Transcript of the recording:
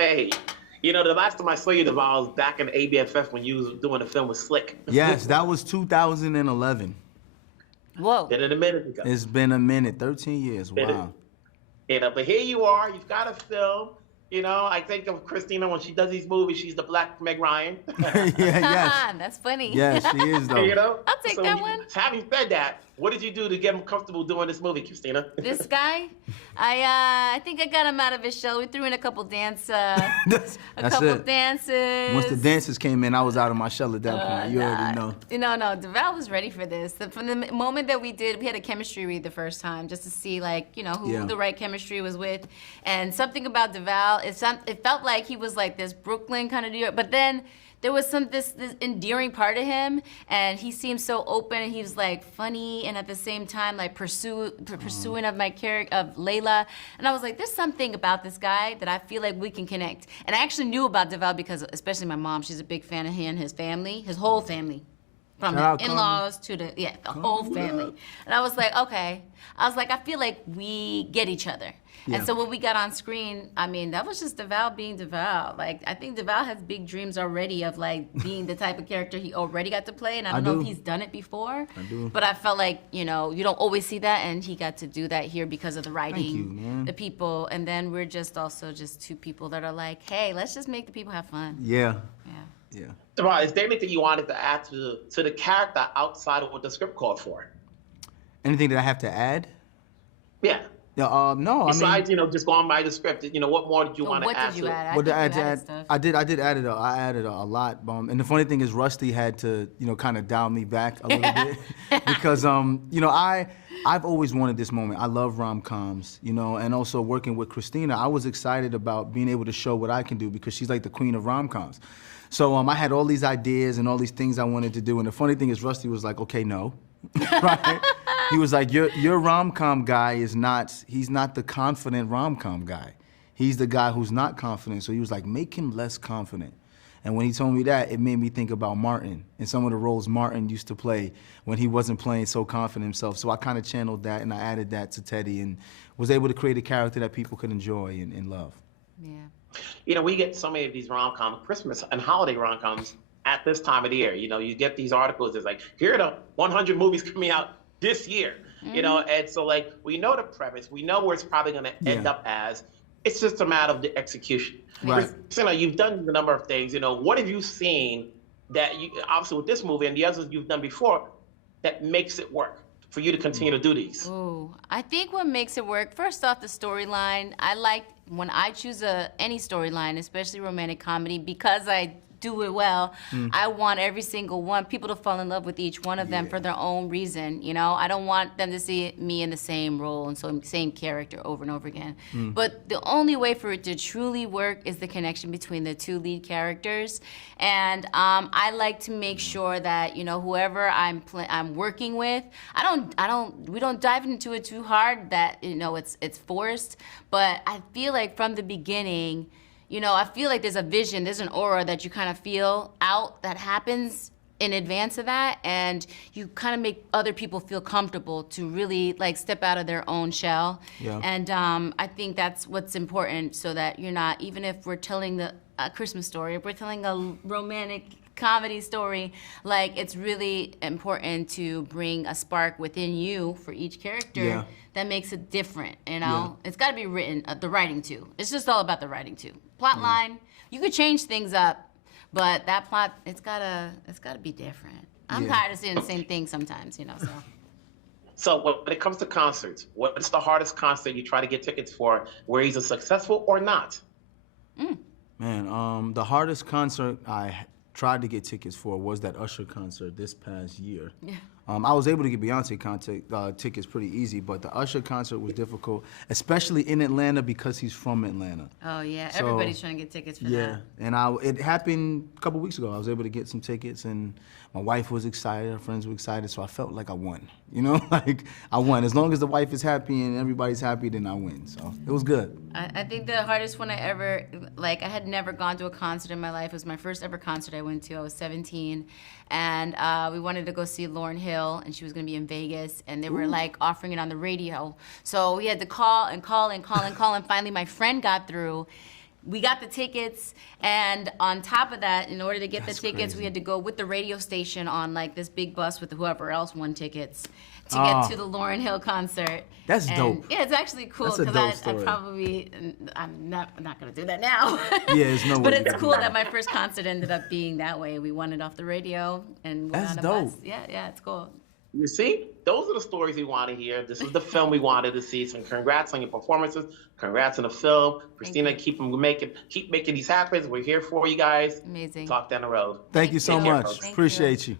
Hey, you know, the last time I saw you, Duval, was back in ABFF when you was doing a film with Slick. Yes, that was 2011. Whoa. Been in a minute ago. It's been a minute, 13 years, wow. But here you are, you've got a film. You know, I think of Christina when she does these movies, she's the black Meg Ryan. Yes. That's funny. Yes, she is, though. You know? I'll take that one. Having said that, what did you do to get him comfortable doing this movie, Christina? This guy, I think I got him out of his shell. We threw in a couple dances. Once the dancers came in, I was out of my shell at that point. You already know. No, Devale was ready for this. From the moment that we had a chemistry read the first time, just to see, like, you know, who the right chemistry was with. And something about Devale, it felt like he was like this Brooklyn kind of New York, but then there was this endearing part of him, and he seemed so open, and he was like funny, and at the same time like pursuing of my character of Layla, and I was like, there's something about this guy that I feel like we can connect. And I actually knew about Devale because especially my mom, she's a big fan of him, his family, his whole family. From the in-laws to the whole family. And I was like, okay. I was like, I feel like we get each other. Yeah. And so when we got on screen, I mean, that was just Devale being Devale. Like, I think Devale has big dreams already of like being the type of character he already got to play. And I don't know if he's done it before. I do. But I felt like, you know, you don't always see that, and he got to do that here because of the writing, the people, and then we're just also just two people that are like, hey, let's just make the people have fun. Yeah. Devale, is there anything you wanted to add to the character outside of what the script called for? Anything that I have to add? Yeah. No. Besides, you know, just going by the script, you know, what more did you want to add? What did you add? What did I add? I did add it. I added a lot. And the funny thing is, Rusty had to, you know, kind of dial me back a little bit because, you know, I've always wanted this moment. I love rom-coms, you know, and also working with Christina, I was excited about being able to show what I can do because she's like the queen of rom-coms. So I had all these ideas and all these things I wanted to do. And the funny thing is, Rusty was like, okay, no. Right? He was like, your rom-com guy he's not the confident rom-com guy. He's the guy who's not confident. So he was like, make him less confident. And when he told me that, it made me think about Martin and some of the roles Martin used to play when he wasn't playing so confident himself. So I kind of channeled that and I added that to Teddy and was able to create a character that people could enjoy and love. Yeah. You know, we get so many of these rom-com Christmas and holiday rom-coms at this time of the year. You know, you get these articles that's like, here are the 100 movies coming out this year. You know, and so like, we know the premise, we know where it's probably gonna end up as. It's just a matter of the execution. Right. Christina, you've done a number of things. You know, what have you seen that you, obviously with this movie and the others you've done before, that makes it work for you to continue to do these? Ooh, I think what makes it work, first off, the storyline. I like when I choose any storyline, especially romantic comedy, because I do it well, I want every single one, people to fall in love with each one of them for their own reason, you know? I don't want them to see me in the same role and so same character over and over again. But the only way for it to truly work is the connection between the two lead characters. And I like to make sure that, you know, whoever I'm working with, we don't dive into it too hard that, you know, it's forced, but I feel like from the beginning, you know, I feel like there's a vision, there's an aura that you kind of feel out that happens in advance of that, and you kind of make other people feel comfortable to really like step out of their own shell. Yeah. And I think that's what's important, so that you're not, even if we're telling a Christmas story, if we're telling a romantic comedy story, like it's really important to bring a spark within you for each character that makes it different, you know? It's gotta be written, the writing too. It's just all about the writing too. Plot line, you could change things up, but that plot, it's gotta be different. I'm tired of seeing the same thing sometimes, you know, so. So when it comes to concerts, what's the hardest concert you try to get tickets for, where he's successful or not? Man, the hardest concert I tried to get tickets for was that Usher concert this past year. Yeah. I was able to get Beyonce tickets pretty easy, but the Usher concert was difficult, especially in Atlanta because he's from Atlanta. Oh yeah, so, everybody's trying to get tickets for that. Yeah, and it happened a couple weeks ago. I was able to get some tickets, and my wife was excited, her friends were excited, so I felt like I won. You know, like I won. As long as the wife is happy and everybody's happy, then I win. So it was good. I think the hardest one I ever, like I had never gone to a concert in my life. It was my first ever concert I went to. I was 17. And we wanted to go see Lauryn Hill, and she was gonna be in Vegas, and they were like offering it on the radio. So we had to call and call and call and call, and finally my friend got through, we got the tickets, and on top of that, in order to get That's the tickets, crazy. we had to go with the radio station on like this big bus with whoever else won tickets to get to the Lauryn Hill concert. That's And, dope. Yeah, it's actually cool That's a because dope I story. probably I'm not gonna do that now. Yeah, there's no way But you it's can cool do that my first concert ended up being that way. We won it off the radio and went That's on a dope. bus. Yeah, it's cool. You see, those are the stories we want to hear. This is the film we wanted to see. So congrats on your performances. Congrats on the film. Christina, you. keep making these happen. We're here for you guys. Amazing. Talk down the road. Thank you so Thank you. much. Thank you. Appreciate you.